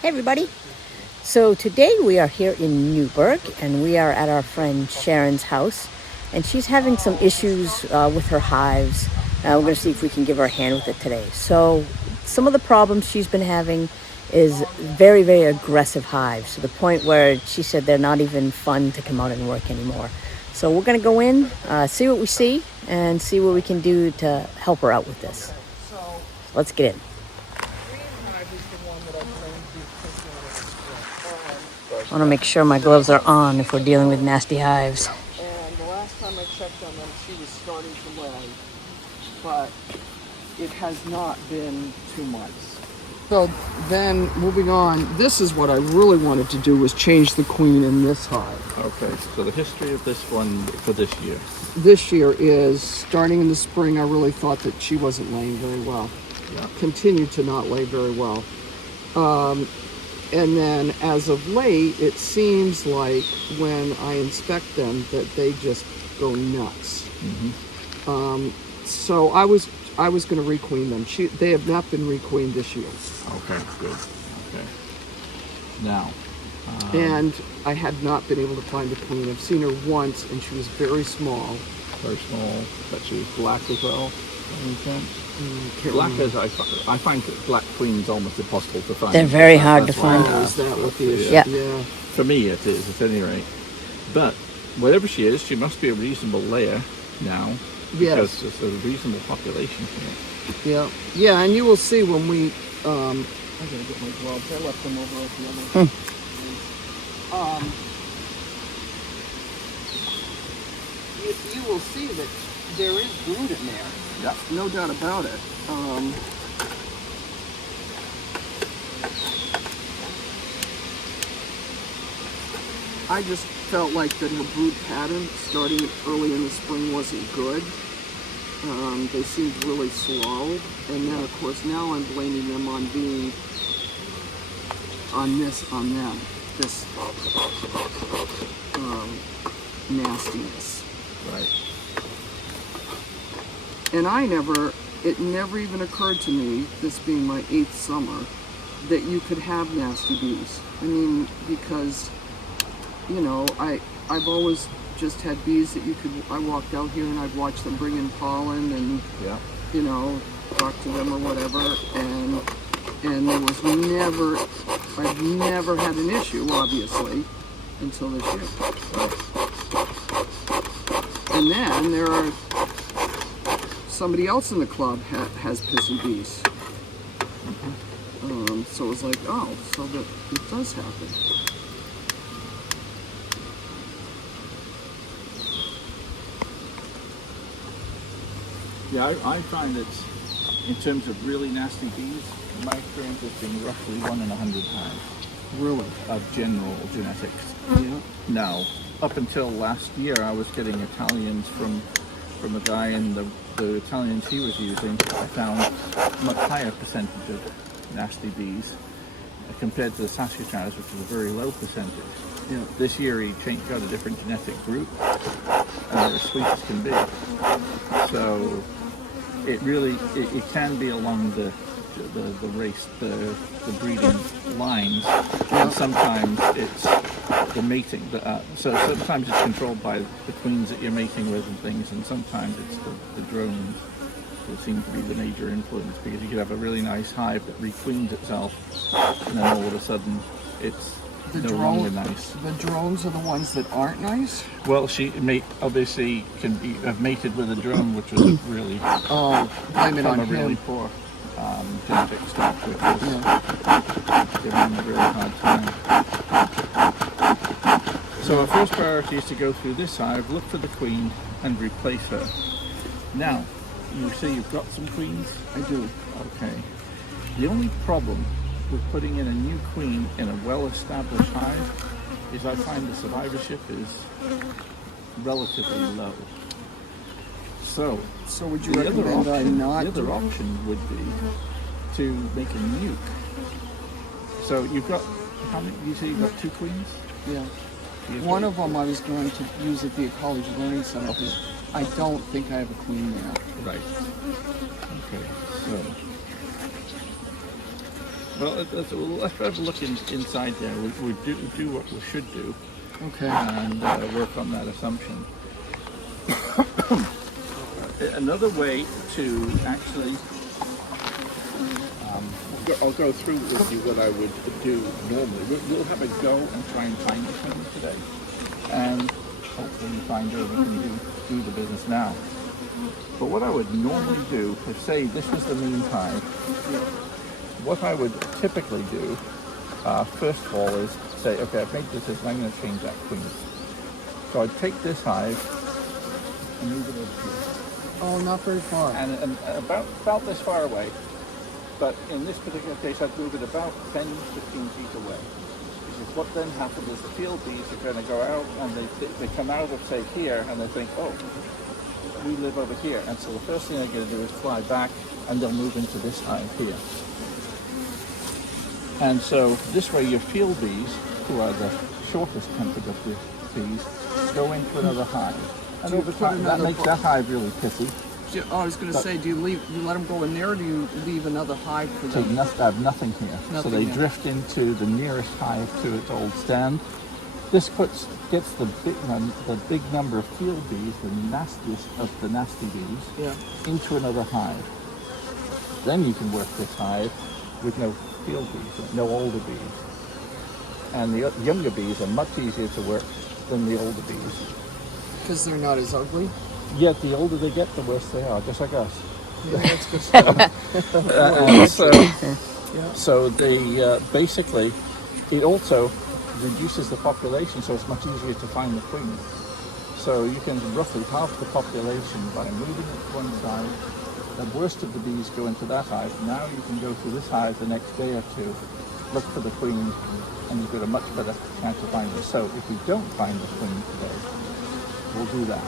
Hey everybody. So today we are here in Newburgh and we are at our friend Sharon's house and she's having some issues with her hives. We're going to see if we can give her a hand with it today. So some of the problems she's been having is very, very aggressive hives to the point where she said they're not even fun to come out and work anymore. So we're going to go in, see what we see, and see what we can do to help her out with this. Let's get in. I want to make sure my gloves are on if we're dealing with nasty hives. And the last time I checked on them, she was starting to lay, but it has not been 2 months. So then, moving on, this is what I really wanted to do, was change the queen in this hive. Okay, so the history of this one for this year. This year is, starting in the spring, I really thought that she wasn't laying very well. Yeah. Continued to not lay very well. And then as of late, it seems like when I inspect them that they just go nuts. Mm-hmm. So I was going to requeen them. They have not been requeened this year. Okay, good. Okay. Now. And I had not been able to find a queen. I've seen her once, and she was very small. Very small, but she was black as well. Black as I find that black queens almost impossible to find. They're very hard to find. Oh, is that what the issue? Yeah. For me, it is at any rate. But wherever she is, she must be a reasonable layer now. Yes. Because there's a reasonable population here. Yeah, and you will see when we. I gotta get my gloves. I left them over at the other. You will see that there is brood in there. Yeah. No doubt about it. I just felt like that her brood pattern starting early in the spring wasn't good. They seemed really slow, and then of course now I'm blaming them on being on them, this nastiness. Right. And it never even occurred to me, this being my 8th summer, that you could have nasty bees. I mean, because, I've always just had bees that I walked out here and I'd watch them bring in pollen and, talk to them or whatever, and there was I've never had an issue, obviously, until this year. And then there are somebody else in the club has pissy bees. So it was like, oh, so that it does happen. Yeah, I find that in terms of really nasty bees, my experience has been roughly 1 in 100 hives. Really? Of general genetics. Yeah. Now, up until last year, I was getting Italians from a guy, and the Italians he was using, I found much higher percentage of nasty bees compared to the Saskatchewans, which is a very low percentage. Yeah. This year he got a different genetic group, and they're as sweet as can be. So it really it can be along the race, the breeding lines, and sometimes it's the mating. So sometimes it's controlled by the queens that you're mating with and things, and sometimes it's the drones that seem to be the major influence, because you could have a really nice hive that requeens itself, and then all of a sudden it's no longer nice. The drones are the ones that aren't nice? Well, she obviously have mated with a drone, which was really blame it on him. Really poor genetic stock, which was giving them a really hard time. So our first priority is to go through this hive, look for the queen, and replace her. Now, you say you've got some queens? I do. Okay. The only problem with putting in a new queen in a well-established hive is I find the survivorship is relatively low. So would you recommend I not? The other option would be to make a nuke. So you've got, how many? You say you've got 2 queens? Yeah. One of them I was going to use at the Ecology Learning Center because I don't think I have a queen there. Right. Okay. So Well, let's have a look inside there. We do what we should do Okay. and work on that assumption. Another way to actually, I'll go through with you what I would do normally. We'll have a go and try and find the queen today, and hopefully find her. We can do the business now. But what I would normally do, if say this was the main hive, what I would typically do, first of all, is say, okay, I've made this decision, I'm going to change that queen. So I'd take this hive and move it over here. Oh, not very far. And about this far away. But in this particular case, I'd move it about 10, 15 feet away. Because what then happens is the field bees are going to go out and they come out of, say, here, and they think, oh, we live over here. And so the first thing they're going to do is fly back, and they'll move into this hive here. And so this way your field bees, who are the shortest tempered of the bees, go into another hive. And over time, that makes that hive really pissy. I was going to say, do you let them go in there, or do you leave another hive for So them? they have nothing here. So they drift into the nearest hive to its old stand. This gets the big number of field bees, the nastiest of the nasty bees, into another hive. Then you can work this hive with no field bees, no older bees. And the younger bees are much easier to work than the older bees. Because they're not as ugly? Yet the older they get, the worse they are, just like us. Yeah, that's good stuff. So they basically, it also reduces the population, so it's much easier to find the queen. So you can roughly halve the population by moving it to one side. The worst of the bees go into that hive. Now you can go through this hive the next day or two, look for the queen, and you've got a much better chance of finding her. So if you don't find the queen today, we'll do that.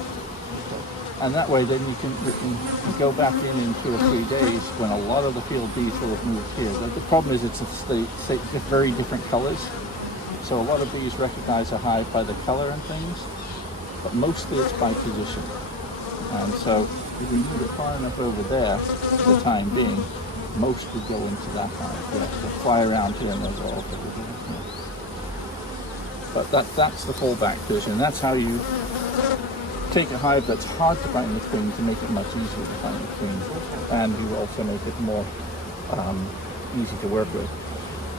And that way then you can go back in 2 or 3 days when a lot of the field bees will have moved here. The problem is it's very different colors. So a lot of bees recognize a hive by the color and things, but mostly it's by position. And so if we move it far enough over there for the time being, most would go into that hive. They'll fly around here and they'll go off over here. But that's the fallback position. That's how you take a hive that's hard to find the queen to make it much easier to find the queen. And you also make it more easy to work with.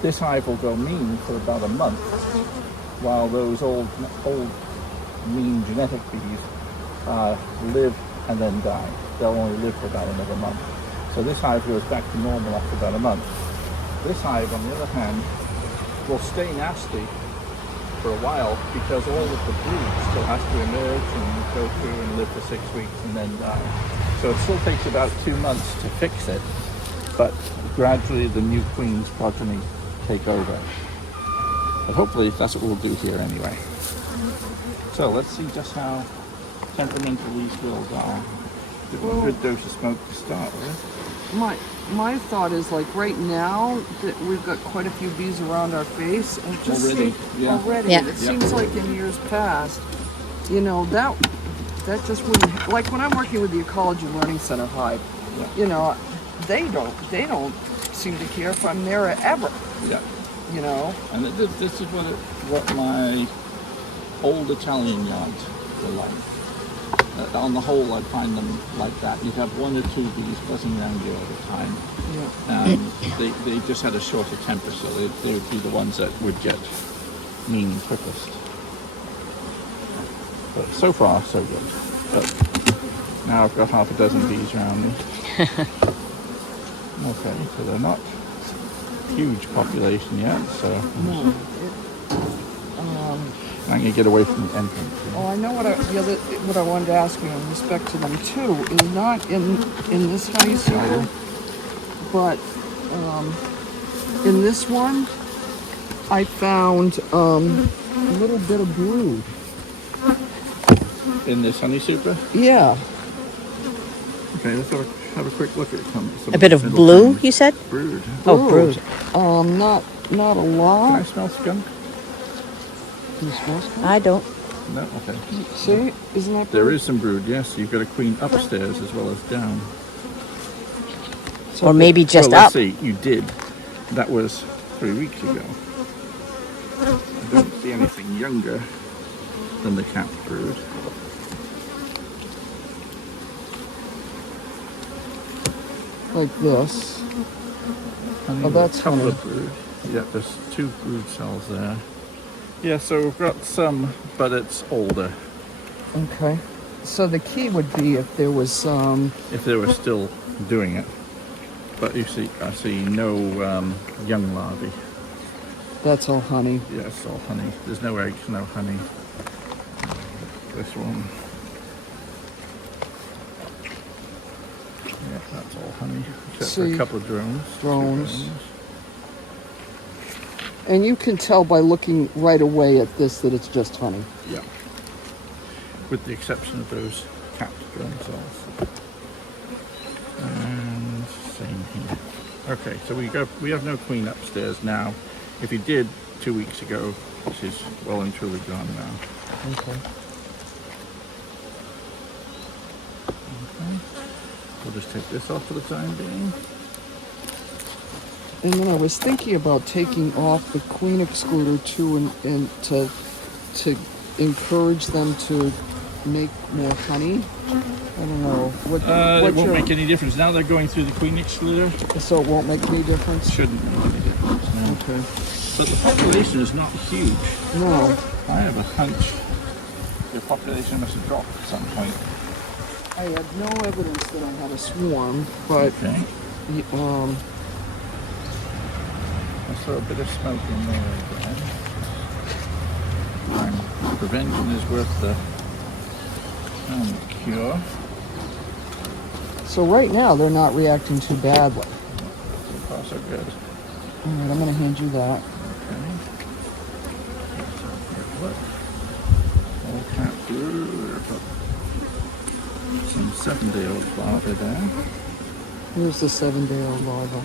This hive will go mean for about a month, while those old mean genetic bees live and then die. They'll only live for about another month. So this hive goes back to normal after about a month. This hive, on the other hand, will stay nasty for a while because all of the brood still has to emerge and go through and live for 6 weeks and then die. So it still takes about 2 months to fix it, but gradually the new queen's progeny take over. But hopefully that's what we'll do here anyway. So let's see just how temperamental these girls are. Give them a good dose of smoke to start with. My thought is, like, right now that we've got quite a few bees around our face, and it just Already, it seems like in years past, that just wouldn't, like when I'm working with the Ecology Learning Center hive, they don't seem to care if I'm there ever. Yeah. And this is what my old Italian yards were like. On the whole, I find them like that. You'd have 1 or 2 bees buzzing around you all the time. They just had a shorter temper, so they would be the ones that would get mean quickest. But so far, so good. But now I've got half a dozen bees around me. Okay, so they're not huge population yet, so I'm going to get away from the entrance. Oh, I know what I wanted to ask you in respect to them too is not in this honeysuckle, but in this one I found a little bit of brood. In this honey super? Yeah. Okay, let's have a quick look at some A bit of blue, you said? brood. Oh, brood. Not a lot. Can I smell skunk? Can you smell skunk? I don't. No? Okay. See? Isn't that There is some brood, yes. You've got a queen upstairs as well as down. Or maybe just well, let's up. see. You did. that was 3 weeks ago. I don't see anything younger than the capped brood. Like this. Honey, Oh, that's a couple honey. of brood. Yeah, there's 2 brood cells there. Yeah, so we've got some, but it's older. Okay. So the key would be if there was If they were still doing it. But you see, I see no young larvae. that's all honey. Yeah, it's all honey. There's no eggs, no honey. This one. Yeah, that's all honey. Except for See, a couple of drones. drones. And you can tell by looking right away at this that it's just honey. Yeah. With the exception of those capped drone cells. And same here. Okay, so we have no queen upstairs now. If you did 2 weeks ago, she's well and truly gone now. Okay. Okay. We'll just take this off for the time being. And then I was thinking about taking off the queen excluder too, and to encourage them to make more honey. I don't know. It won't make any difference. Now they're going through the queen excluder. So it won't make any difference? Shouldn't make any difference, no. Okay. But the population is not huge. No. I have a hunch your population must have dropped at some point. I have no evidence that I had a swarm, but Okay. I saw a bit of smoke in there again. Prevention is worth the cure. So right now they're not reacting too badly. So far so good. All right, I'm going to hand you that. Okay. Look. All cat brood. Some 7-day-old larvae there. Here's the 7-day-old larva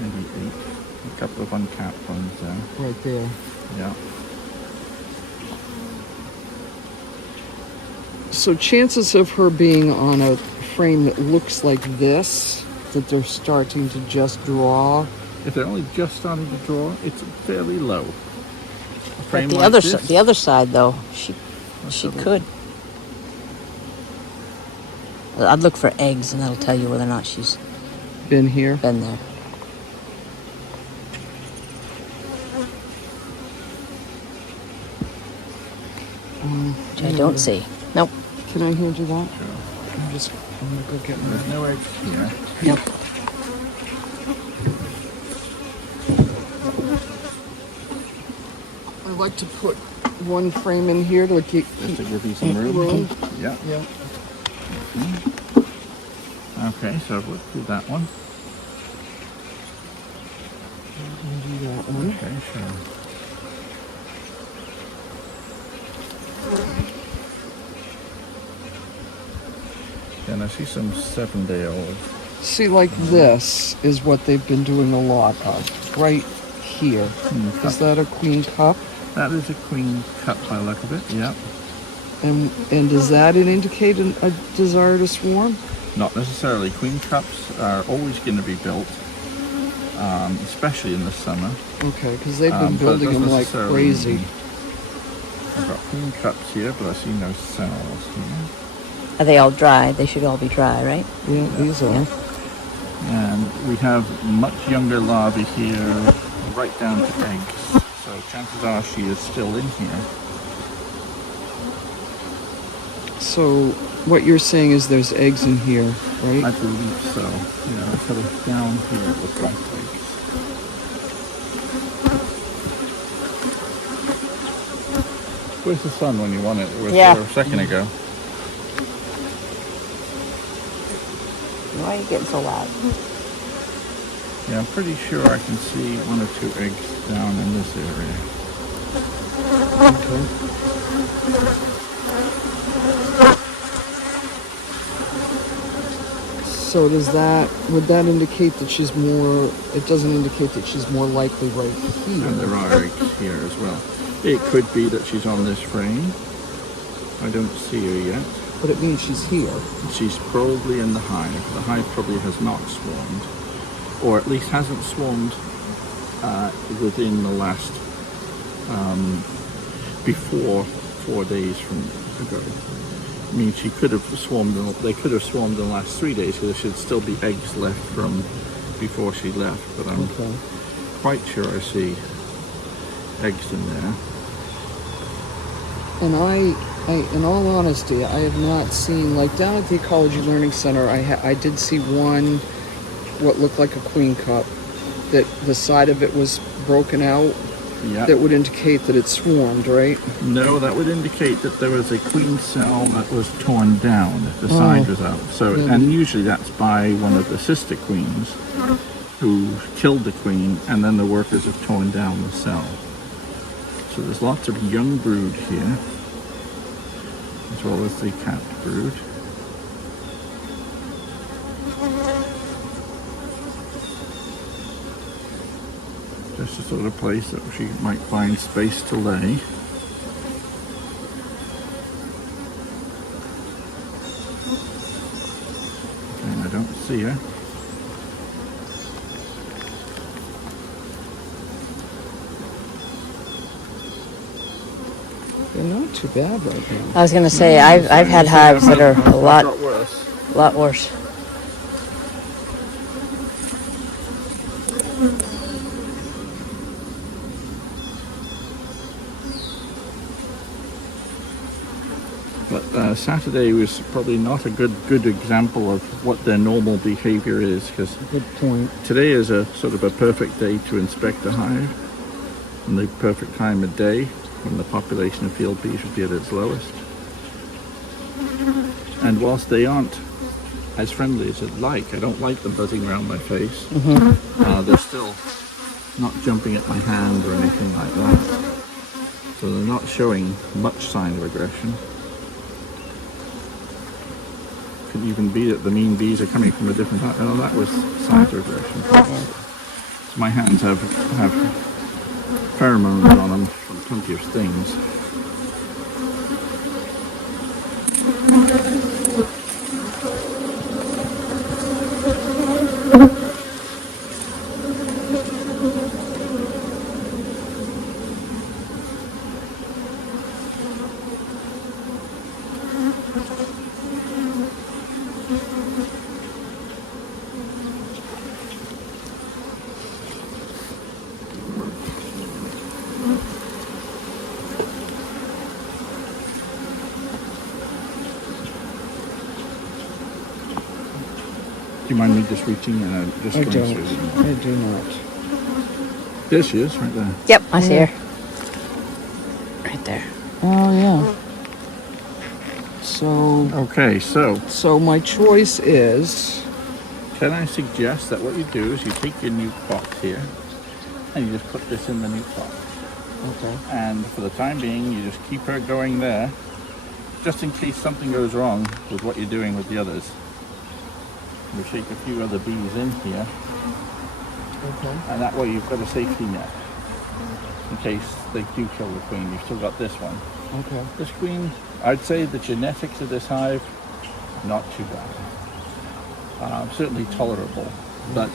Maybe 8. A couple of uncapped ones there. right there. Yeah. So chances of her being on a frame that looks like this, that they're starting to just draw. If they're only just starting to draw, it's fairly low. A But frame the like other this, the other side though, she have a could. I'd look for eggs, and that'll tell you whether or not she's Been here. been there. Which I don't see. Nope. Can I hand you that? Sure. I'm gonna go get my. There's no eggs here. Nope. I like to put one frame in here to keep Just to give you some room. Yeah. Yeah. Okay, so I've looked through that one. Hand you that one. Okay, sure. And I see some 7-day-olds. See, like this is what they've been doing a lot of. Right here. Is that a queen cup? That is a queen cup by the look of it, yeah. And does that indicate a desire to swarm? Not necessarily. Queen cups are always going to be built, especially in the summer. Okay, because they've been But it building doesn't them like necessarily crazy. mean- I've got queen cups here, but I see no cells here. Are they all dry? They should all be dry, right? Yeah, these are. And we have much younger larvae here, right down to eggs. So chances are she is still in here. So what you're saying is there's eggs in here, I right? believe so. Yeah, sort of down here it looks like eggs. Where's the sun when you want it? It was Yeah. there a second ago. Why are you getting so loud? Yeah, I'm pretty sure I can see 1 or 2 eggs down in this area. Okay. So would that indicate that she's more, it doesn't indicate that she's more likely right And here. there are eggs here as well. It could be that she's on this frame. I don't see her yet. But it means she's here. She's probably in the hive. The hive probably has not swarmed. or at least hasn't swarmed within the last before 4 days from ago. I mean, she could have swarmed. They could have swarmed in the last 3 days, because there should still be eggs left from before she left. But I'm quite sure I see eggs in there. And I, in all honesty, I have not seen, like down at the Ecology Learning Center, I did see one, what looked like a queen cup, that the side of it was broken out. Yeah. That would indicate that it swarmed, right? No, that would indicate that there was a queen cell that was torn down. The side was out. So, and usually that's by one of the sister queens who killed the queen, and then the workers have torn down the cell. So there's lots of young brood here, as well as the capped brood. Just the sort of place that she might find space to lay. And I don't see her. They're not too bad right now. I was going to say, I've had hives that are a lot worse. But Saturday was probably not a good example of what their normal behavior is, because Good point. today is a sort of a perfect day to inspect the hive, and the perfect time of day when the population of field bees would be at its lowest. And whilst they aren't as friendly as I'd like, I don't like them buzzing around my face. They're still not jumping at my hand or anything like that. So they're not showing much sign of aggression. Could even be that the mean bees are coming from a different hive. Oh, that was signs of aggression. So my hands have pheromones on them from plenty of stings. Do you mind me just reaching and just I going don't. through them? I do not. There she is, right there. Yep, I see her. Right there. Oh yeah. So Okay, so my choice is can I suggest that what you do is you take your nuke box here and you just put this in the nuke box. okay. And for the time being, you just keep her going there, just in case something goes wrong with what you're doing with the others. You shake a few other bees in here, Okay. and that way you've got a safety net. In case they do kill the queen, you've still got this one. Okay. This queen, I'd say the genetics of this hive, not too bad. Certainly tolerable, but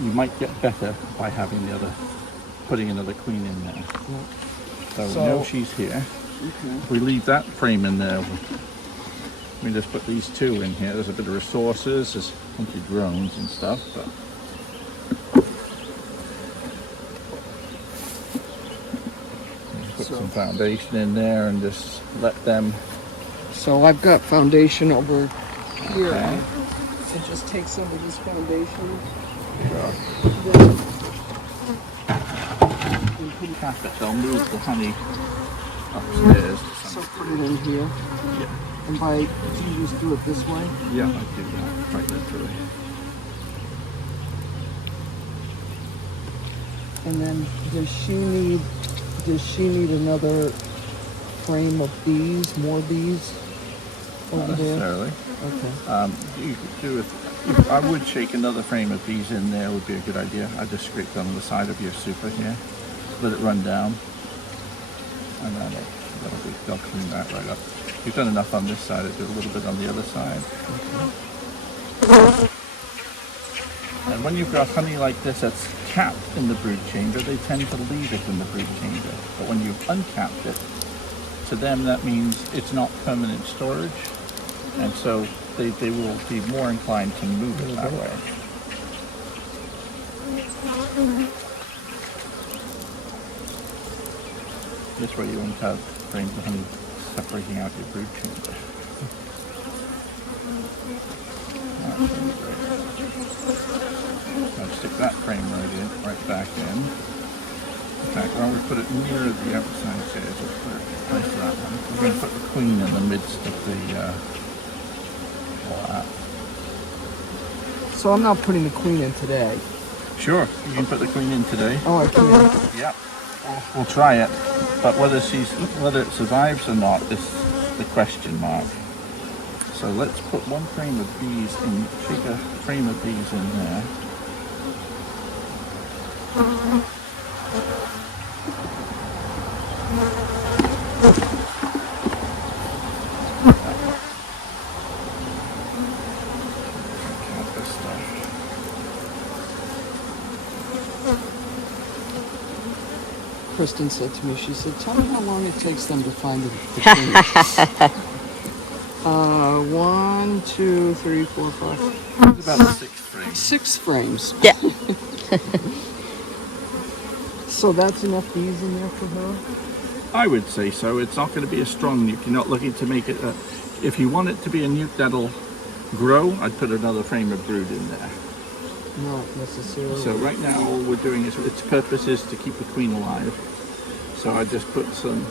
you might get better by having putting another queen in there. So we know she's here. Okay. We leave that frame in there. We just put these two in here. There's a bit of resources, there's plenty of drones and stuff, but put some foundation in there and just let them. So I've got foundation over here. Okay. So just take some of this foundation. Cap it. They'll move the honey upstairs. To So some put it in here. Yeah. And you just do it this way. Yeah, I do that quite literally. And then does she need another frame of bees, more bees Not over there? necessarily. Okay. You could do it. I would shake another frame of bees in there. Would be a good idea. I just scrape down the side of your super here, let it run down, and then they'll clean that right up. You've done enough on this side. I do a little bit on the other side. And when you've got honey like this that's capped in the brood chamber, they tend to leave it in the brood chamber. But when you've uncapped it, to them that means it's not permanent storage, and so they will be more inclined to move it that way. This way you won't have frames of honey separating out your brood chamber. I'll stick that frame right back in. In fact, why don't we put it near the outside edge? Let's put it close to that one. We're going to put the queen in the midst of the lap. So I'm not putting the queen in today. Sure, you can put the queen in today. Oh, I can. Yeah, we'll try it. But whether it survives or not is the question mark. So let's put one frame of bees in, shake a frame of bees in there. Kristen said to me, she said, tell me how long it takes them to find the queen. 1, 2, 3, 4, 5. It's about 6 frames. 6 frames. Yeah. So that's enough bees in there for her? I would say so. It's not going to be a strong nuke. You're not looking to make it if you want it to be a nuke that'll grow, I'd put another frame of brood in there. Not necessarily. So right now all we're doing is, its purpose is to keep the queen alive. So I just put some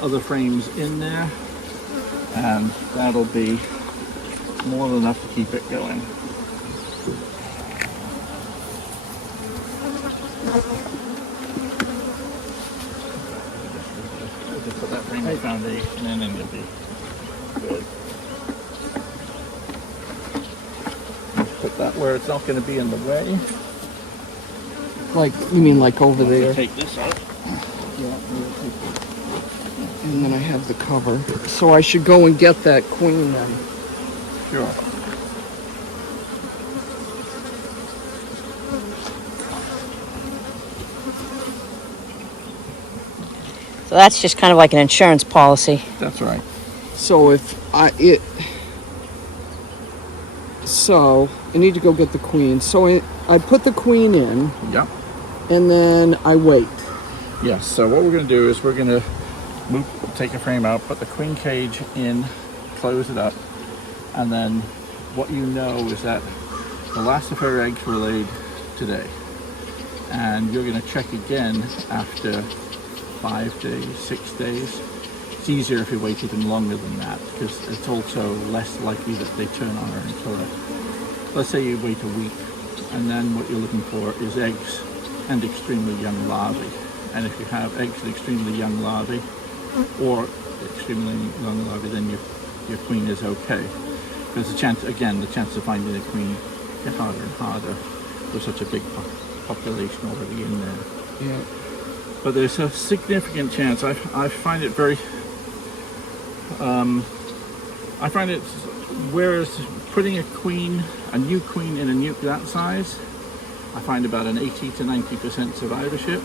other frames in there, and that'll be more than enough to keep it going. Just put that frame of foundation in and it'll be good. Put that where it's not going to be in the way. Like, you mean like over there? Take this out. And then I have the cover. So I should go and get that queen then. Sure. So that's just kind of like an insurance policy. That's right. So so I need to go get the queen. So I put the queen in. Yep. And then I wait. Yes. So what we're going to do is we're going to take a frame out, put the queen cage in, close it up, and then what you know is that the last of her eggs were laid today, and you're going to check again after 5 days, 6 days. It's easier if you wait even longer than that, because it's also less likely that they turn on her and kill her. Let's say you wait a week, and then what you're looking for is eggs and extremely young larvae. And if you have eggs and extremely young larvae, or extremely young larvae, then your queen is okay. Because the chance of finding a queen get harder and harder. There's such a big population already in there. Yeah. But there's a significant chance. I find it very. I find it, whereas putting a new queen in a nuke that size, I find about an 80 to 90% survivorship.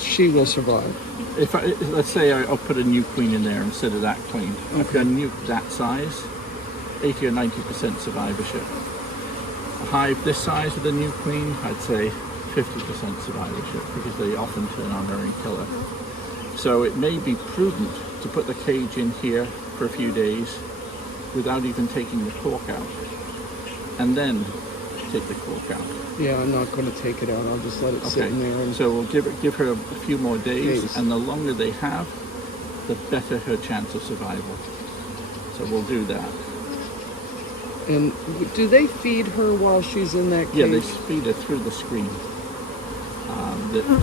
She will survive. Let's say I'll put a new queen in there instead of that queen. Okay. If I nuke that size, 80 or 90% survivorship. A hive this size with a new queen, I'd say 50% survivorship, because they often turn on her and kill her. So it may be prudent to put the cage in here for a few days without even taking the cork out, and then take the cork out. Yeah, I'm not going to take it out. I'll just let it sit in there. And so we'll give her a few more days, and the longer they have, the better her chance of survival. So we'll do that. And do they feed her while she's in that cage? Yeah, they feed her through the screen.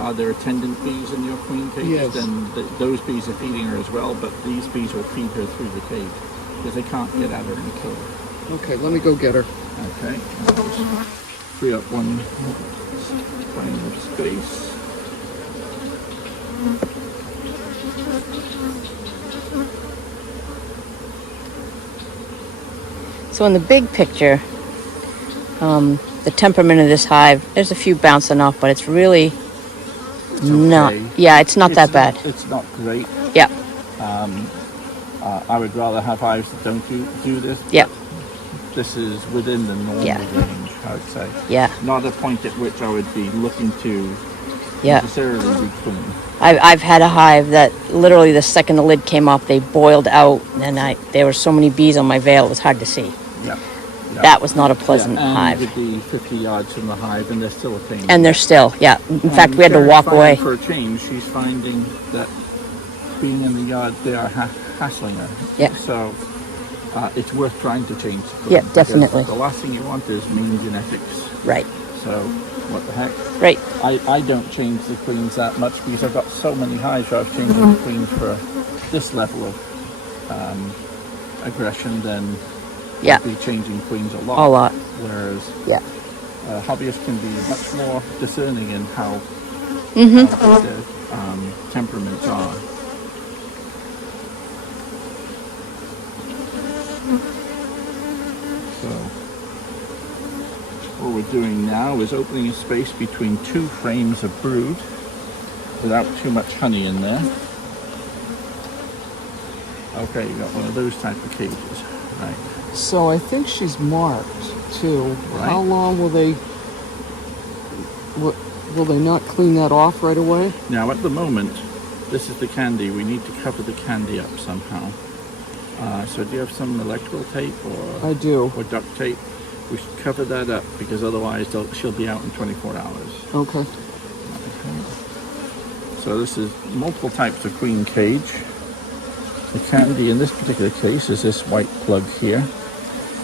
Are there attendant bees in your queen cage? Yes. Then those bees are feeding her as well, but these bees will feed her through the cage, because they can't get at her and kill her. Okay, let me go get her. Okay. Free up one frame of space. So in the big picture, the temperament of this hive, there's a few bouncing off, but it's really not. Okay. Yeah, it's not that bad. It's not great. Yeah, I would rather have hives that don't do this. yeah, But this is within the normal Yeah. range, I would say. yeah, Not a point at which I would be looking to yeah. necessarily requeen. I've had a hive that literally the second the lid came off, they boiled out, and there were so many bees on my veil, it was hard to see. Yeah. That was not a pleasant and hive. with the 50 yards from the hive, and they're still a pain. And they're still, yeah. In fact, we had to walk away. For a change, she's finding that being in the yard, they are hassling her. Yeah. So it's worth trying to change. Yeah, definitely. The last thing you want is mean genetics. Right, So what the heck? right. I don't change the queens that much because I've got so many hives where I've changed the queens for this level of aggression, then Yeah, be changing queens a lot. a lot. Whereas Yeah. hobbyists can be much more discerning in how good their temperaments are. So what we're doing now is opening a space between two frames of brood without too much honey in there. Okay, you got one of those type of cages, right? So I think she's marked too. Right. How long will they not clean that off right away? Now at the moment, this is the candy. We need to cover the candy up somehow. So do you have some electrical tape I do. or duct tape? We should cover that up because otherwise she'll be out in 24 hours. Okay. So this is multiple types of queen cage. The candy in this particular case is this white plug here.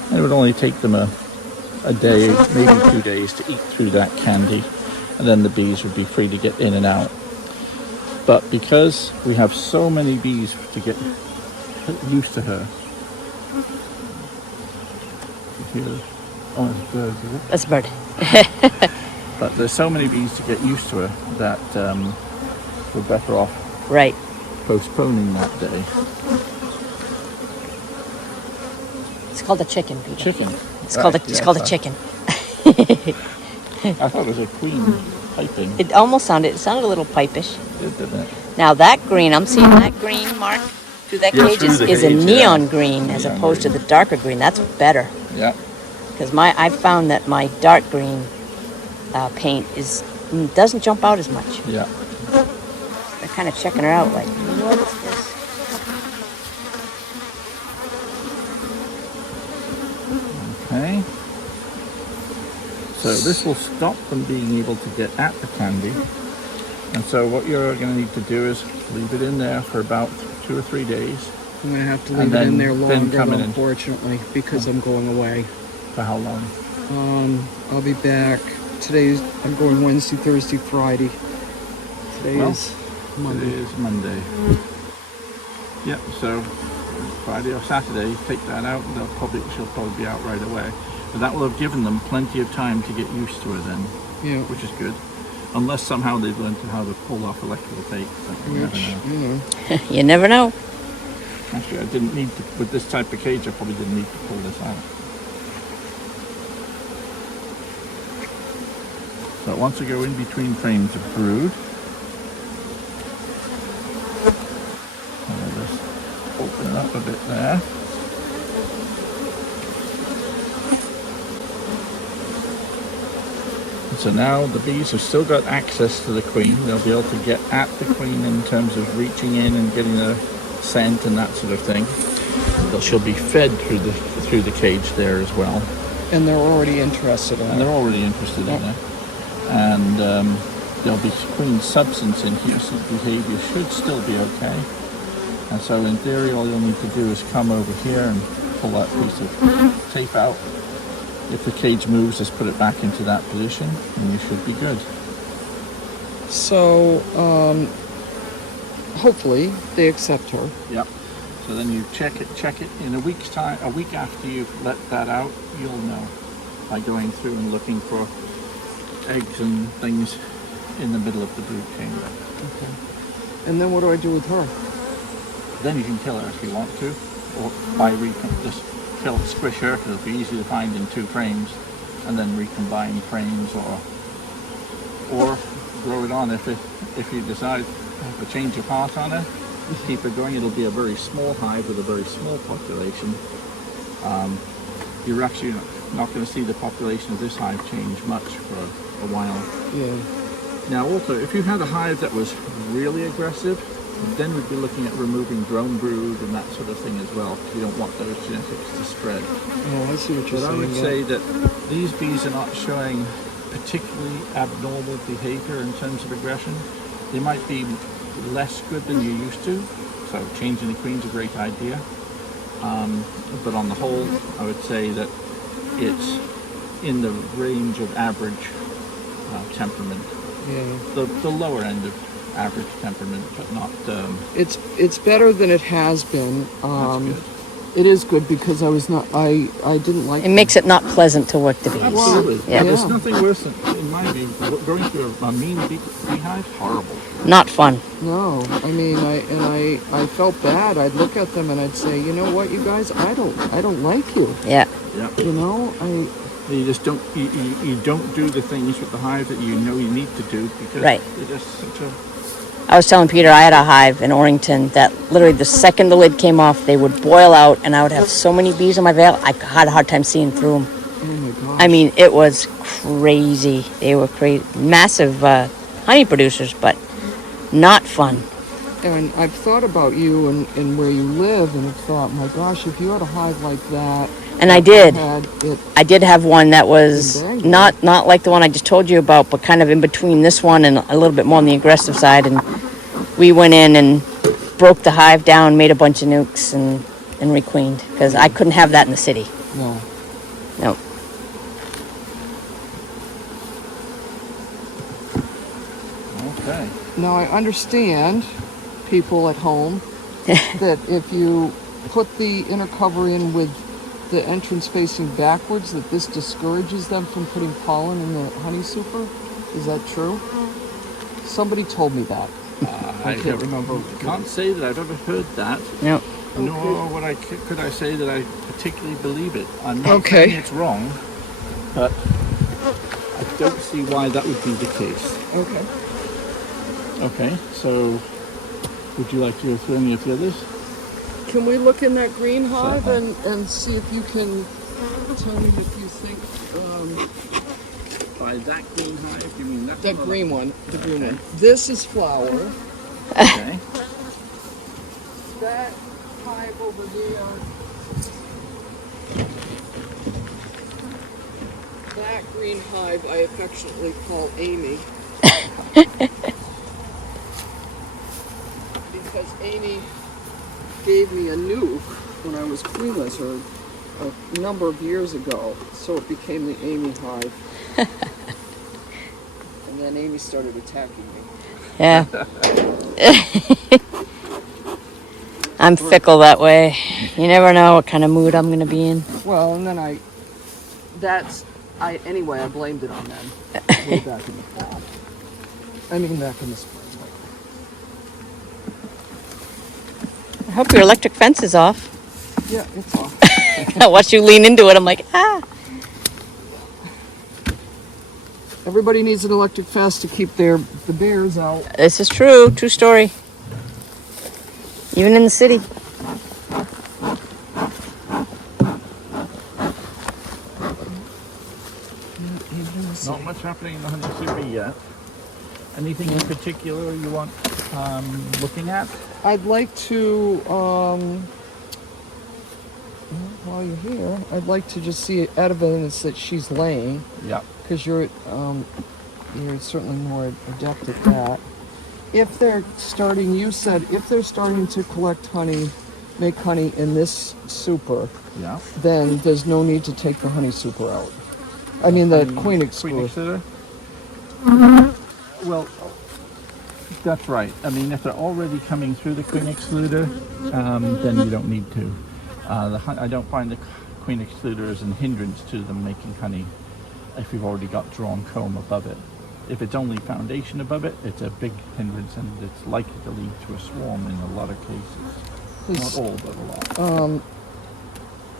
And it would only take them a day, maybe 2 days to eat through that candy. And then the bees would be free to get in and out. But because we have so many bees to get used to her. Here. Oh, it's good, is it? That's a bird. But there's so many bees to get used to her that we're better off Right. postponing that day. It's called a chicken, Peter. Chicken. It's called a chicken. I thought it was a queen piping. It almost sounded a little pipish. Didn't it? Now that green, I'm seeing that green mark through that Yeah, cage through the is a cage, neon yeah. green as Neon opposed green. to the darker green. That's better Yeah. because I found that my dark green paint doesn't jump out as much. Yeah. They're kind of checking her out like, what is this? Okay. So this will stop them being able to get at the candy. And so what you're going to need to do is leave it in there for about 2 or 3 days. I'm gonna have to And leave it in then- there then longer, come in and- unfortunately, because I'm going away. For how long? I'll be back. I'm going Wednesday, Thursday, Friday. Today Well, is Monday. It is Monday. Yep, so Friday or Saturday, take that out and she'll probably be out right away. But that will have given them plenty of time to get used to her then, Yeah. which is good. Unless somehow they've learned how to pull off electrical tape. But you never Which, know. you know. You never know. Actually, I didn't need to, with this type of cage, I probably didn't need to pull this out. So once we go in between frames of brood, I'll just open it up a bit there. And so now the bees have still got access to the queen. They'll be able to get at the queen in terms of reaching in and getting a scent and that sort of thing. She'll be fed through the cage there as well. And they're already interested in And it. they're already interested in it. And there'll be queen substance in here, so behavior should still be okay. And so in theory, all you'll need to do is come over here and pull that piece of tape out. If the cage moves, just put it back into that position and you should be good. So, hopefully they accept her. Yep. So then you check it in a week's time. A week after you've let that out, you'll know by going through and looking for eggs and things in the middle of the brood chamber. Okay. And then what do I do with her? Then you can kill her if you want to, or by just squish her, because it'll be easy to find in 2 frames, and then recombine frames, or grow it on if you decide to change of heart on it. Keep it going. It'll be a very small hive with a very small population. You're actually not going to see the population of this hive change much for a while. Yeah. Now also, if you had a hive that was really aggressive, then we'd be looking at removing drone brood and that sort of thing as well, because you don't want those genetics to spread. Oh, I see what you're But saying. I would say that these bees are not showing particularly abnormal behavior in terms of aggression. They might be less good than you're used to, so changing the queen's a great idea. But on the whole, I would say that it's in the range of average temperament. Yeah. The lower end of average temperament, but not. It's better than it has been. That's good. It is good because I didn't like It makes it not pleasant to work the bees. Absolutely. Yeah. There's nothing worse than, in my view, going through a mean beehive. Horrible. Not fun. No, I mean, I felt bad. I'd look at them and I'd say, you know what, you guys, I don't like you. Yeah. Yeah. You know, You just don't. You don't do the things with the hive that you know you need to do because Right. they're just such a. I was telling Peter I had a hive in Orrington that literally the second the lid came off, they would boil out, and I would have so many bees on my veil, I had a hard time seeing through them. oh my gosh. I mean, it was crazy. They were crazy, massive honey producers, but not fun. And I've thought about you and where you live, and I've thought, my gosh, if you had a hive like that, And I did. it, I did have one that was Very good. not like the one I just told you about, but kind of in between this one and a little bit more on the aggressive side. And we went in and broke the hive down, made a bunch of nukes, and requeened because I couldn't have that in the city. no. No. Okay. Now I understand, people at home, that if you put the inner cover in with the entrance facing backwards, that this discourages them from putting pollen in the honey super. Is that true? Somebody told me that. I can't remember. Can't say that I've ever heard that. No. Nor could I say that I particularly believe it. I'm not Okay. saying it's wrong, but I don't see why that would be the case. Okay. Okay, so would you like to go through any of the others? Can we look in that green hive Certainly. and see if you can tell me if you think By that green hive, you mean that the one? green one, the green one. This is flower. Okay. That hive over there. That green hive I affectionately call Amy. Because Amy gave me a nuke when I was queen lizard a number of years ago, so it became the Amy hive. And then Amy started attacking me. Yeah. I'm fickle that way. You never know what kind of mood I'm going to be in. Well, and then I blamed it on them. Way back in the fall. I mean, back in the spring. I hope your electric fence is off. Yeah, it's off. I watched you lean into it. I'm like, ah. Everybody needs an electric fence to keep the bears out. This is true. True story. Even in the city. Not much happening in the honey super yet. Anything in particular you want looking at? I'd like to, while you're here, I'd like to just see evidence that she's laying, Yeah. because you're certainly more adept at that. If they're starting, you said, if they're starting to collect honey, make honey in this super, Yeah. then there's no need to take the honey super out. I mean, the queen excluder. excluder? Well, that's right. I mean, if they're already coming through the queen excluder, then you don't need to. I don't find the queen excluder as a hindrance to them making honey if you've already got drawn comb above it. If it's only foundation above it, it's a big hindrance and it's likely to lead to a swarm in a lot of cases. Not all, but a lot.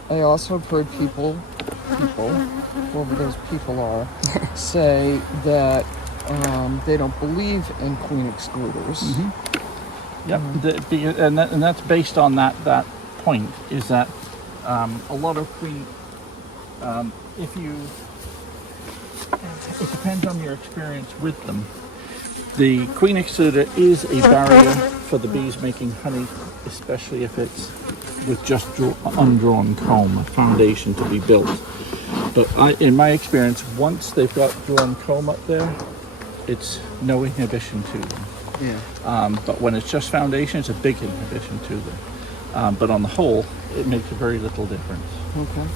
I also have heard people, whoever those people are, say that they don't believe in queen excluders. Yep, and that's based on that point, is that a lot of queen, if you, it depends on your experience with them. The queen excluder is a barrier for the bees making honey, especially if it's with just undrawn comb, a foundation to be built. But in my experience, once they've got drawn comb up there, it's no inhibition to them. Yeah. But when it's just foundation, it's a big inhibition to them. But on the whole, it makes a very little difference, Okay.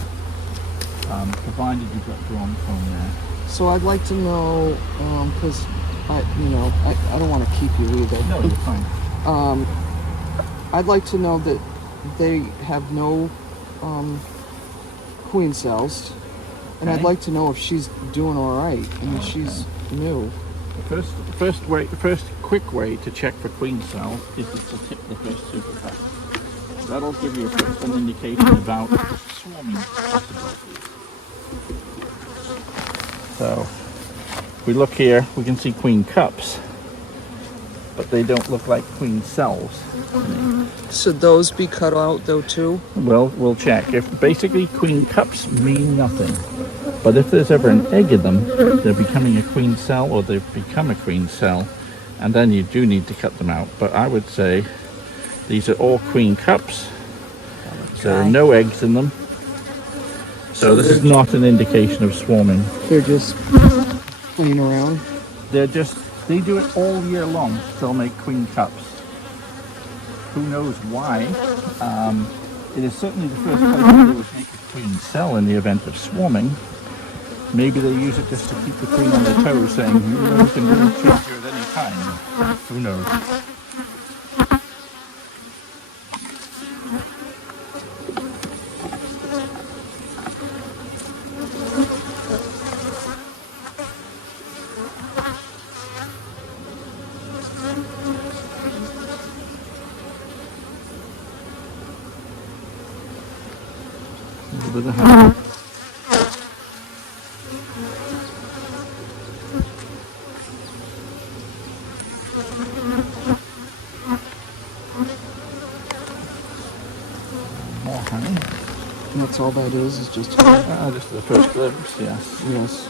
provided you've got drawn comb there. So I'd like to know, because I don't want to keep you either. No, you're fine. I'd like to know that they have no queen cells, and I'd Okay. like to know if she's doing all right and if she's new. The first quick way to check for queen cells is to tip the first super cup. That'll give you an indication about swarming possibilities. So, if we look here, we can see queen cups, but they don't look like queen cells. Should those be cut out though too? Well, we'll check. If basically queen cups mean nothing, but if there's ever an egg in them, they're becoming a queen cell, or they've become a queen cell, and then you do need to cut them out. But I would say these are all queen cups. There are no eggs in them, so this is not an indication of swarming. They're just playing around. They do it all year long. They'll make queen cups. Who knows why? It is certainly the first place they would make a queen cell in the event of swarming. Maybe they use it just to keep the queen on their toes, saying, you can really change her at any time. Who knows? A little bit of honey. More honey. And that's all that is just Just the first glimpse, yes. yes.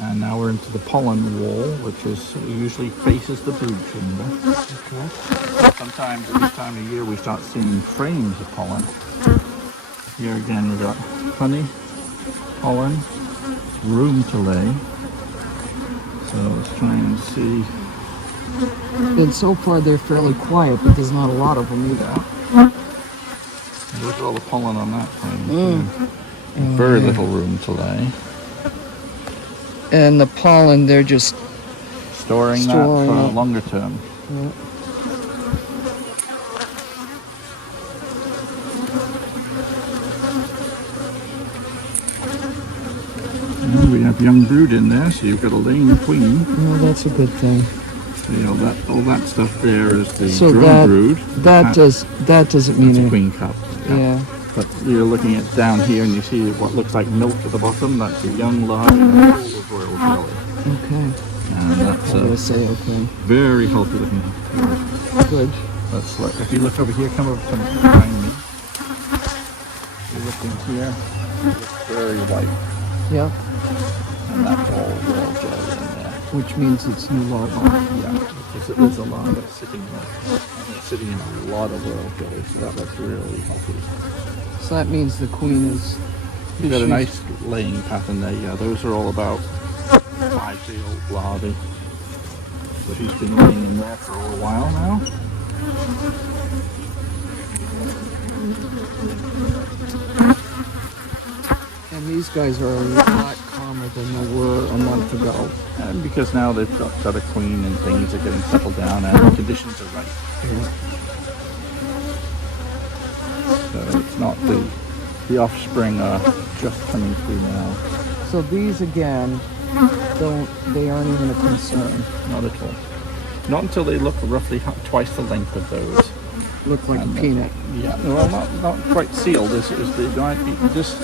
And now we're into the pollen wall, which usually faces the brood chamber. Okay. Sometimes at this time of year we start seeing frames of pollen. Here again we've got honey, pollen, room to lay. So let's try and see. And so far they're fairly quiet, but there's not a lot of them either. Look at all the pollen on that thing. Very little room to lay. And the pollen, they're just Storing that for it. longer term. Yeah. And we have young brood in there, so you've got a laying queen. Well, that's a good thing. So all that stuff there is the So drone brood. that doesn't mean That's a anything. queen cup. Yeah. But you're looking at down here and you see what looks like milk at the bottom. That's a young large and a full of royal jelly. Okay. And that's I a will say okay. very healthy looking. Good. That's like, if you look over here, come over to behind me. You're looking here, it's very white. Yeah. And that's all royal jelly in there. Which means it's new larva. Yeah, because there's a lot of sitting there. Sitting in a lot of royal jelly, so that looks really healthy. So that means the queen is. You've got a nice laying pattern there. Yeah, those are all about 5-day-old larvae. So she's been laying in there for a while now. And these guys are a lot calmer than they were a month ago. And because now they've got a queen and things are getting settled down and the conditions are right. So it's not the offspring are just coming through now. So these again, they aren't even a concern. Not at all. Not until they look roughly twice the length of those. Look like And, a peanut. Yeah, well, not quite sealed. This is the just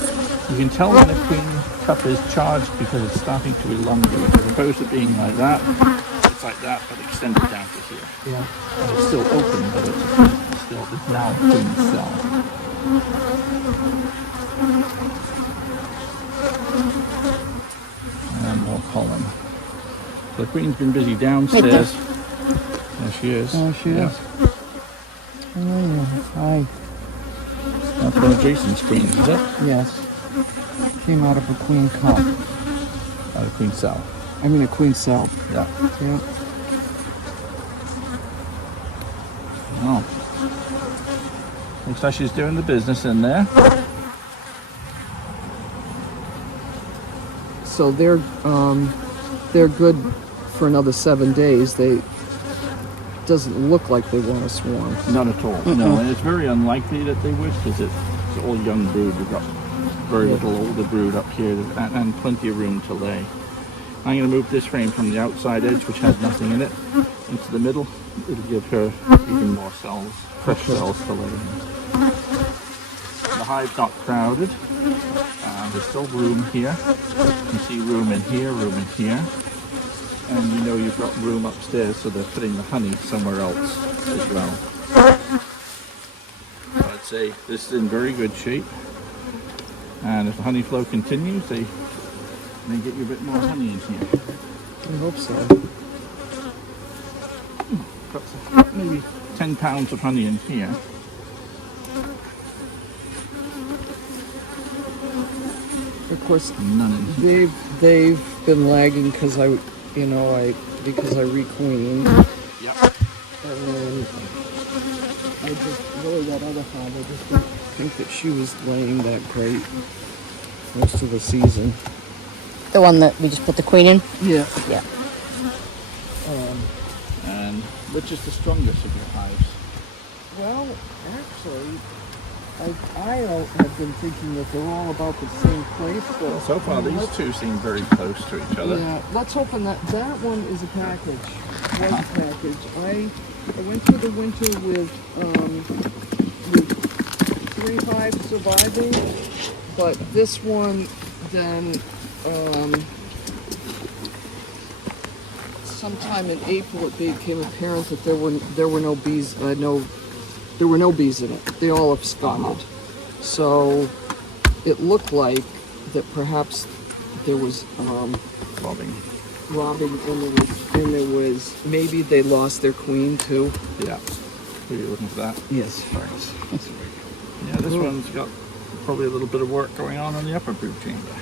you can tell when the queen cup is charged because it's starting to elongate, as opposed to being like that. It's like that, but extended down to here. Yeah. It's still open, but it's now a queen cell. And more pollen. So the queen's been busy downstairs. There she is. Oh, she Yeah. is. Oh, hi. That's one of Jason's queens, is it? Yes. Came out of a queen cup. A queen cell. I mean a queen cell. Yeah. Yeah. Oh. Looks like she's doing the business in there. So they're good for another 7 days. They doesn't look like they want to swarm. Not at all. No, and it's very unlikely that they would because it's all young brood. We've got very little older brood up here and plenty of room to lay. I'm going to move this frame from the outside edge, which has nothing in it, into the middle. It'll give her even more cells, fresh cells to lay in. The hive's not crowded. There's still room here. You can see room in here, room in here. And you know you've got room upstairs, so they're putting the honey somewhere else as well. So I'd say this is in very good shape. And if the honey flow continues, they may get you a bit more honey in here. I hope so. Got maybe 10 pounds of honey in here. Of course, None in here. they've been lagging because I requeen. Yep. And then I just really that other hive. I just don't think that she was laying that great most of the season. The one that we just put the queen in? Yeah. Yeah. And which is the strongest of your hives? Well, actually, I have been thinking that they're all about the same place, but So far, these two seem very close to each other. yeah, let's hope that one is a package. Was a package. I went through the winter with 3 hives surviving, but this one then sometime in April it became apparent that there were no bees. There were no bees in it. They all absconded. So it looked like that perhaps there was Bobbing. robbing, and there was maybe they lost their queen too. Yeah. Are you looking for that? Yes. Right. Yeah, this one's got probably a little bit of work going on in the upper brood chamber.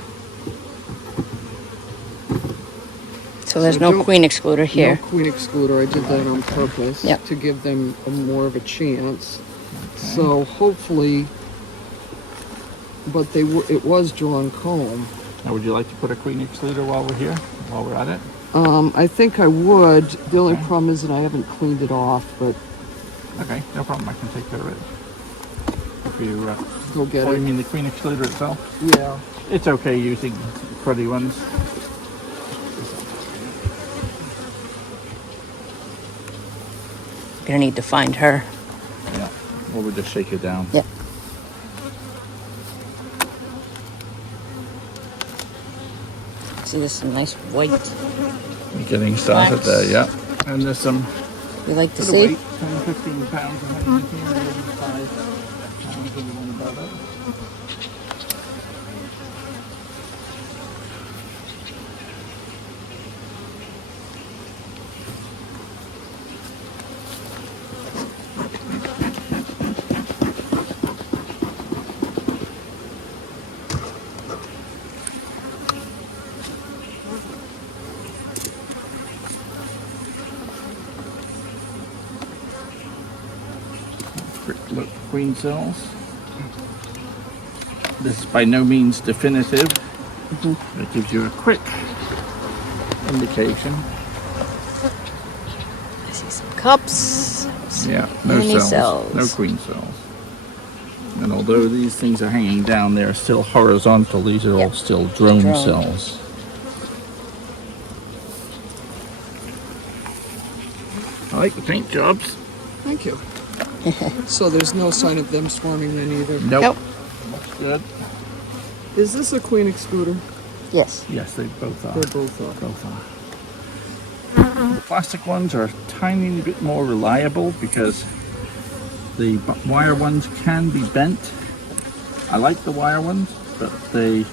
So there's So no don't- queen excluder here. No queen excluder. I did that on purpose Yep. to give them more of a chance. So hopefully, but it was drawn comb. Now, would you like to put a queen excluder while we're here, while we're at it? I think I would. The only problem is that I haven't cleaned it off, but Okay, no problem. I can take care of it. If you, go get oh, you it. mean the queen excluder itself? Yeah. It's okay using cruddy ones. Gonna need to find her. Yeah. Or we'll just shake it down. Yep. See, there's some nice white. You're getting started Flax. there, yeah. And there's some We like to bit of see. weight, 10, 15 pounds of honey in here, maybe 5 pounds of one about it. Quick look, queen cells. This is by no means definitive. It gives you a quick indication. I see some cups. Yeah, no Many cells, cells. no queen cells. And although these things are hanging down, they're still horizontal. These are all Yep. still drone Drone. cells. I like the paint jobs. Thank you. So there's no sign of them swarming then either. Nope. Nope. Looks good. Is this a queen excluder? Yes. Yes, they both are. They both are. Both are. The plastic ones are a tiny bit more reliable because the wire ones can be bent. I like the wire ones, but they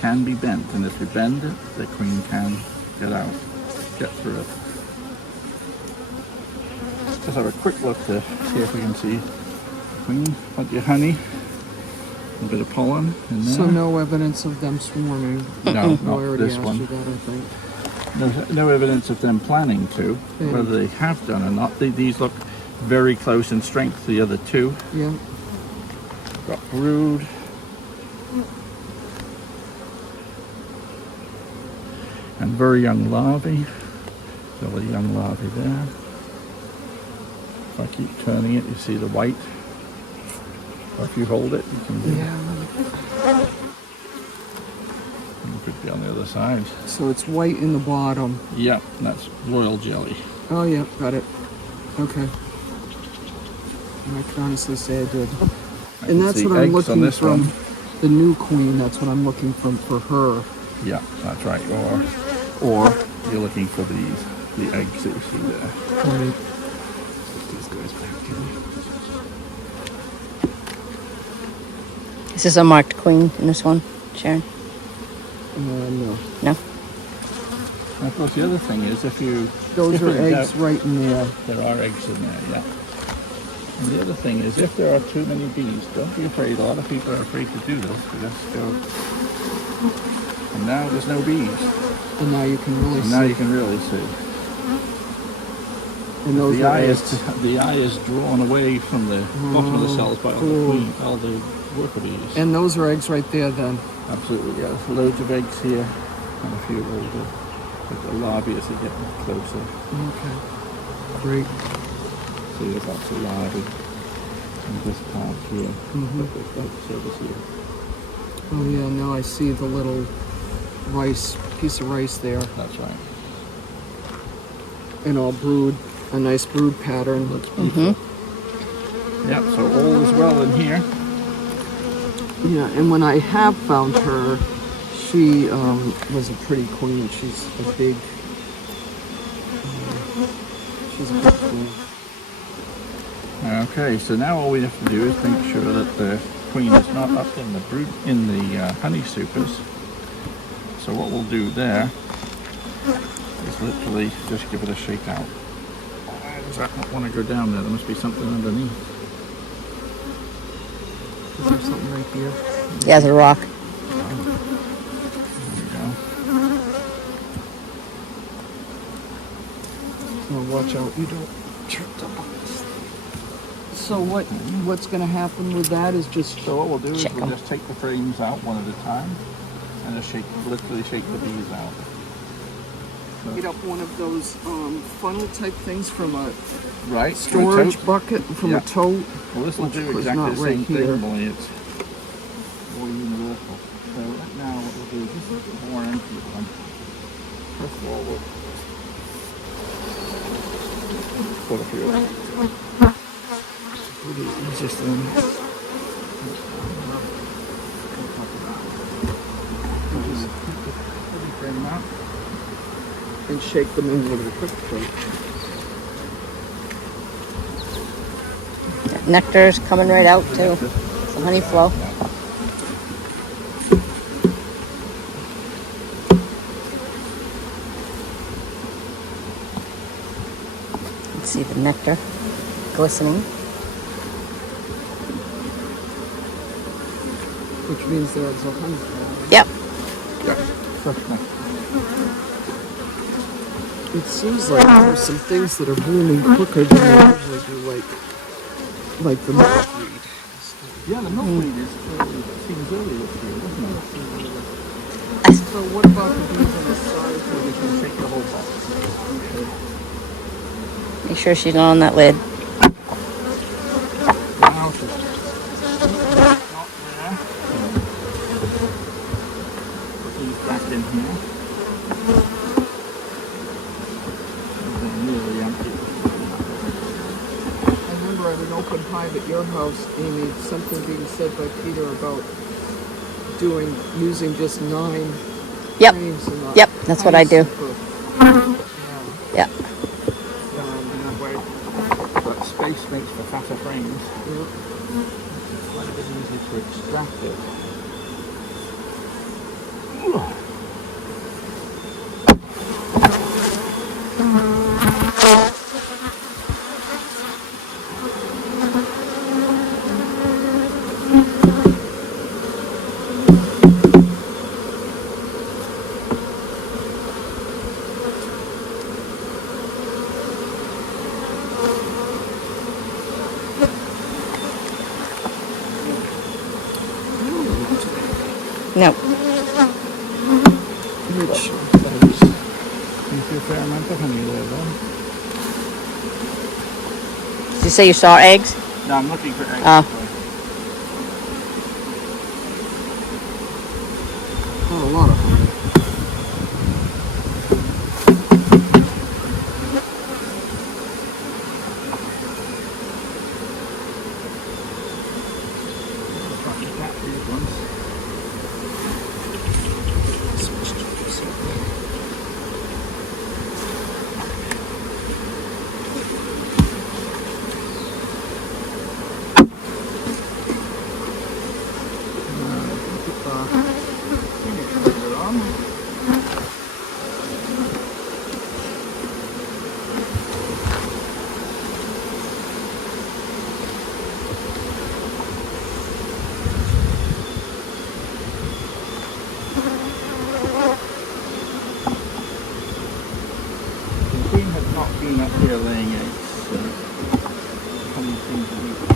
can be bent, and if you bend it, the queen can get through it. Just have a quick look to see if we can see the queen. Plenty of honey, a bit of pollen in there. So no evidence of them swarming. No, I not already this asked one. you that, I think. No evidence of them planning to, Yeah. whether they have done or not. These look very close in strength to the other two. Yeah. Got brood. And very young larvae. Still a young larvae there. If I keep turning it, you see the white. Or if you hold it, you can do Yeah. it could be on the other side. So it's white in the bottom. Yep, that's royal jelly. Oh yeah, got it. Okay. I can honestly say I did. I And can that's see what I'm eggs on looking this from. one. The new queen, that's what I'm looking from for her. Yeah, that's right. Or you're looking for the eggs that you see there. Right. Put these guys back in. Is this a marked queen in this one, Sharon? No. No? And of course, the other thing is if Those are in eggs doubt, right in there. there are eggs in there, yeah. And the other thing is if there are too many bees, don't be afraid. A lot of people are afraid to do this. But just go. And now there's no bees. And now you can really And see. now you can really see. And those are eggs. The eye is drawn away from the bottom of the cells by all the worker bees. And those are eggs right there then. Absolutely, yeah. There's loads of eggs here, and a few older, like the larvae as they get closer. Okay. Great. See, there's lots of larvae in this part here. Surface here. Oh yeah, now I see the little piece of rice there. That's right. And all brood, a nice brood pattern. Yep. So all is well in here. Yeah, and when I have found her, she was a pretty queen. She's a big queen. Okay, so now all we have to do is make sure that the queen is not up in the honey supers. So what we'll do there is literally just give it a shake out. Why does that not want to go down there? There must be something underneath. Is there something right here? Yeah, the rock. There we go. Oh, watch out, you don't trip up on this. So what's going to happen with that is just So what we'll do is Check we'll 'em. just take the frames out one at a time and just literally shake the bees out. get up one of those funnel type things from a Right. storage bucket, from Yeah. a tote. Well, this will which do was exactly not the right same here. thing, only it's more universal. So now what we'll do is just more into it one. First of all, we'll put a few. Put it just in. Just put the frame out. And shake them in with a quick plate. Nectar's coming right out too. Some honey flow. Let's see the nectar glistening. Which means there's a honey flow. Yep. Yeah. Fresh nectar. It seems like there's some things that are blooming quicker than they usually do, like the milkweed. Yeah, the milkweed seems early this year, doesn't it? So what about the bees on the side? So we can shake the whole box. Make sure she's not on that lid. Now she's not there. Put these back in here. And then nearly empty. I remember I was put hive at your house, Amy, something being said by Peter about using just 9 Yep. frames in the Yep, that's what I do. honeysuckle. Yeah. In that way, that space makes for fatter frames. Yeah. It's quite a bit easier to extract it. No. Which, You see a fair amount of honey there, though. Did you say you saw eggs? No, I'm looking for eggs. Oh. not a lot of honey. These ones. The queen has not been up here laying eggs, so honey seems to be the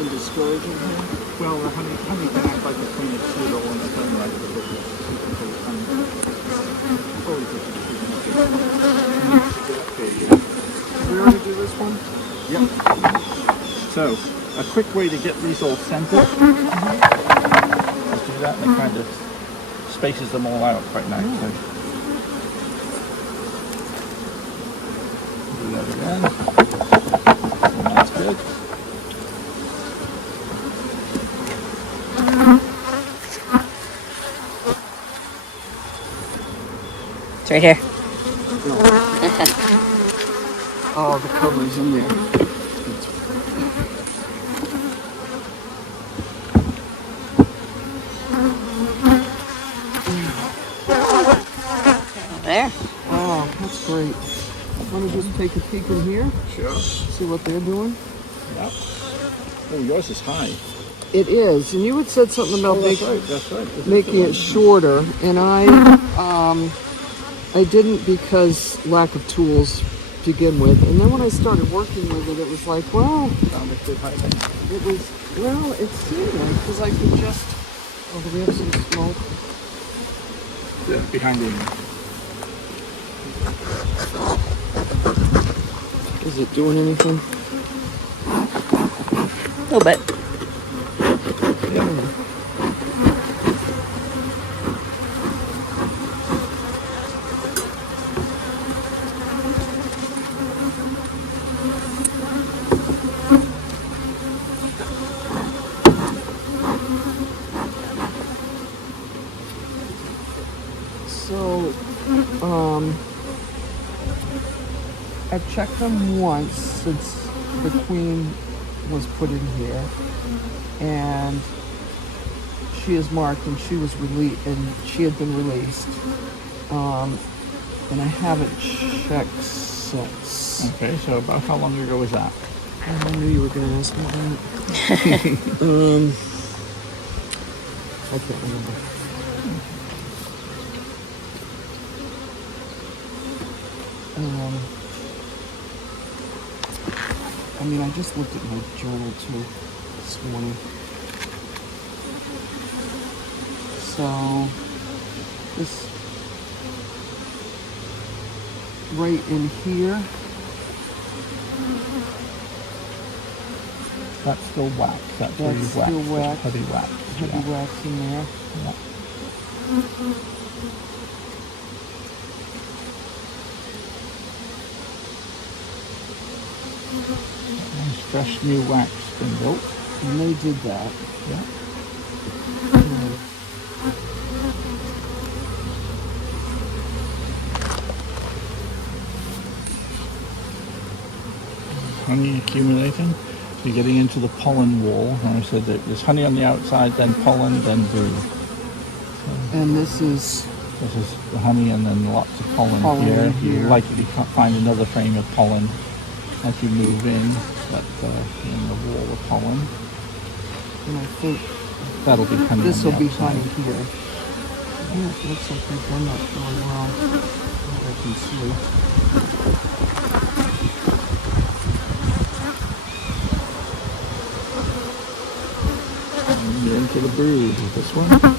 In discouraging him. well, the honey can act like a queen of pseudo on its own right, because it's honey. Probably We already do this one? Yep. So, a quick way to get these all centered is do that, and it kind of spaces them all out quite nicely. Do that again. And that's good. It's right here. Oh, the cover's in there. There. Oh, that's great. Want to just take a peek in here? Sure. See what they're doing? Yep. Oh, yours is high. It is, and you had said something about That's right. This is making the it one. shorter, and I didn't because lack of tools to begin with. And then when I started working with it, it was like, well, Found a good height. it seemed like, because I could just, oh, do we have some smoke? Yeah, behind you. Is it doing anything? A little bit. So, I've checked them once since the queen was put in here, and she is marked, and she was released, and she had been released. And I haven't checked since. Okay, so about how long ago was that? I knew you were going to ask me that. I can't remember. I mean, I just looked at my journal too this morning. So, this right in here, That's still wax. That's where That's you've waxed. still wax. Heavy wax. heavy wax in there. Yeah. Nice fresh new wax been built. And they did that. Yeah. Honey accumulating. You're getting into the pollen wall. And I said that there's honey on the outside, then pollen, then brood. And this is This is the honey and then lots of pollen, Pollen here. in You here. likely find another frame of pollen as you move in, but in the wall of pollen. and I think That'll be honey. this on will the be outside. honey here. Yeah, it looks like they've done that really well. That I can see. And you're into the brood with this one.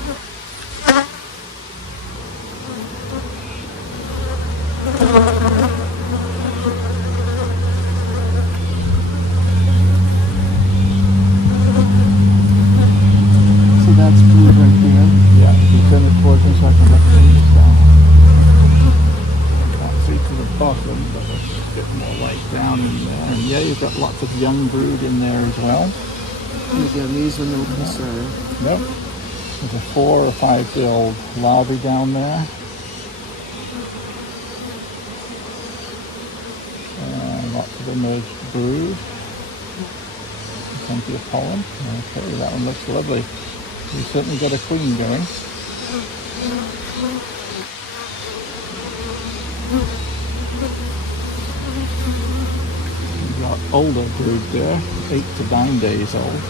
So that's brood right there. Yeah, if you turn it towards them so I can represent this down. Can't see to the bottom, but there's a bit more light down in there. And yeah, you've got lots of young brood in there as well. And again, these are no concern. Yep. There's a 4 or 5 year old larvae down there. And lots of emerged brood. Plenty of pollen. Okay, that one looks lovely. We've certainly got a queen going. We've got older brood there, 8 to 9 days old.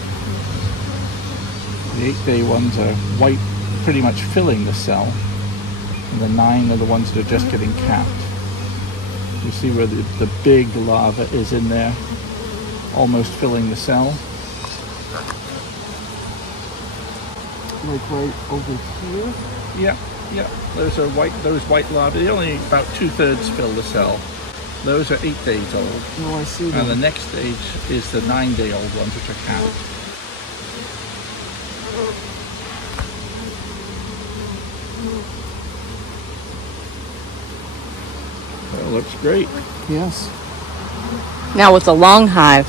The 8-day ones are white, pretty much filling the cell. And the 9 are the ones that are just getting capped. You see where the big larva is in there, almost filling the cell. Like right over here. Yeah, yeah. Those white larvae. They only about 2/3 fill the cell. Those are 8 days old. No, I see And the them. next stage is the 9-day-old ones, which are capped. That looks great. Yes. Now with the long hive,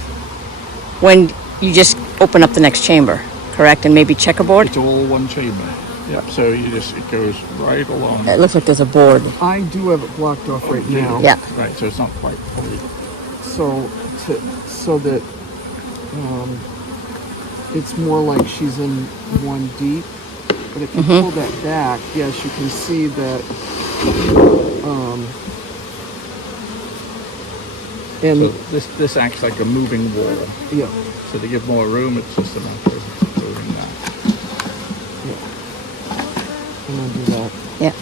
when you just open up the next chamber, correct, and maybe checkerboard. It's all one chamber. Yep. So it goes right along. It looks like there's a board. I do have it blocked off right now. Yeah. Right. So it's not quite fully. So that it's more like she's in one deep. But if you pull that back, yes, you can see that. And So this acts like a moving wall. yeah, So to give more room, it's just a matter of moving that. yeah. I'm gonna do that. Yeah.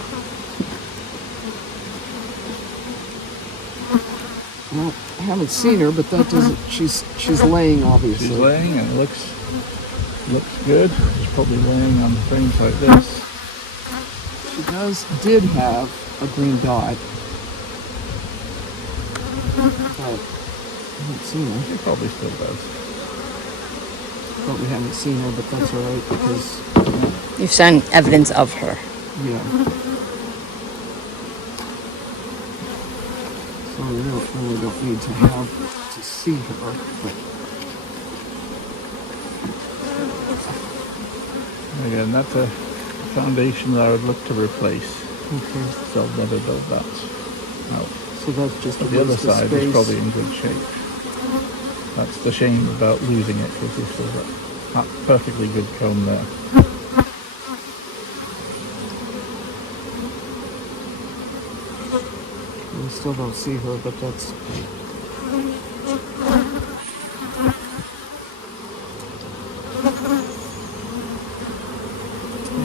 Well, I haven't seen her, but that doesn't. She's laying, obviously. She's laying and it looks good. She's probably laying on frames like this. She did have a green dot. But I haven't seen her. She probably still does. But we haven't seen her, but that's all right because You've seen evidence of her. yeah. So we really don't need to see her. But Again, that's a foundation that I would look to replace. okay. So I'll never build that out. So that's just a But the other waste of side space. is probably in good shape. That's the shame about losing it, because you've still got that perfectly good comb there. We still don't see her, but that's.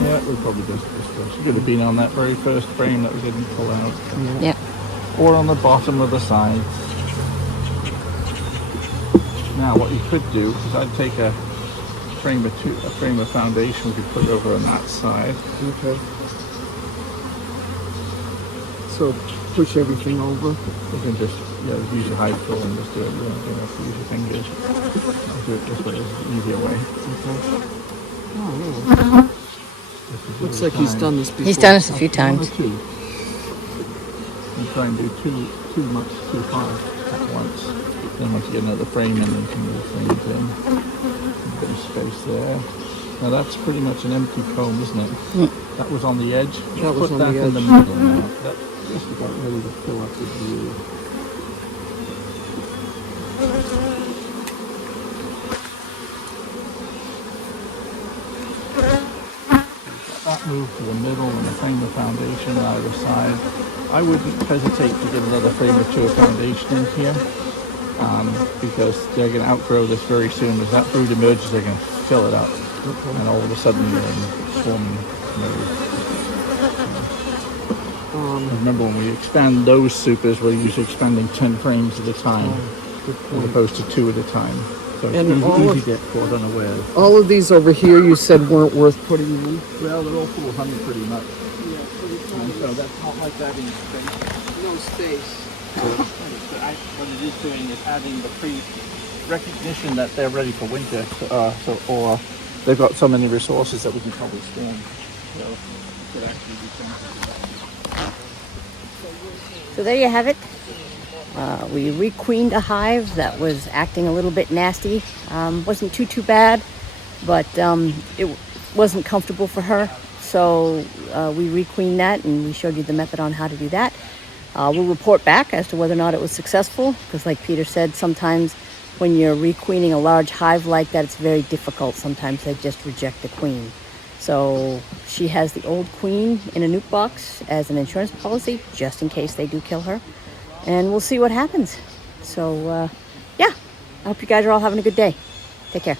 Yeah, we probably just this. She could have been on that very first frame that we didn't pull out. Yeah. Or on the bottom of the side. Now what you could do is I'd take a frame of foundation we could put over on that side. Okay. So push everything over. You can just use your hive tool and just do it. You don't have to use your fingers. I'll do it this way, it's the easier way. Okay. Oh, really? Looks like he's done this before. He's done this a few One or times. two. And try and do too much too far at once. Then once you get another frame in, you can move frames in. A bit of space there. Now that's pretty much an empty comb, isn't it? That was on the edge. That was Put on that the in the edge. middle now. That's just about ready to fill up with glue. That move to the middle and the frame of foundation on either side. I wouldn't hesitate to get another frame or two of foundation in here, because they're going to outgrow this very soon. As that brood emerges, they're going to fill it up, and all of a sudden you're in swarming mode. Remember, when we expand those supers, we're usually expanding 10 frames at a time, as opposed to 2 at a time. So And it's all easy to get caught unawares. All of these over here you said weren't worth putting in. Well, they're all full of honey pretty much. And so that's not like adding space. No space. What it is doing is adding the pre-recognition that they're ready for winter, or they've got so many resources that we can probably swarm. So it could actually be sensitive. So there you have it. We requeened a hive that was acting a little bit nasty. Wasn't too bad, but it wasn't comfortable for her. So we requeened that, and we showed you the method on how to do that. We'll report back as to whether or not it was successful, because like Peter said, sometimes when you're requeening a large hive like that, it's very difficult. Sometimes they just reject the queen. So she has the old queen in a nuke box as an insurance policy, just in case they do kill her. And we'll see what happens. So, yeah, I hope you guys are all having a good day. Take care.